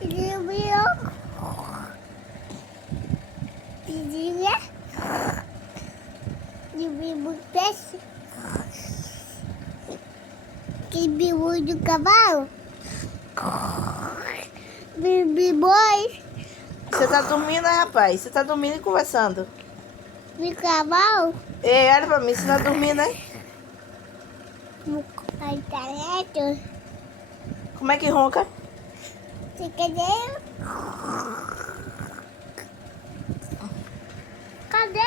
Vizinha. Vizinha. De bibo peixe. Que bibo do cavalo. Bibi boi. Você tá dormindo, né, rapaz? Você tá dormindo e conversando. De cavalo. Ei, olha pra mim, você tá dormindo, né? A internet. Como é que ronca? Você quer dizer? Cadê?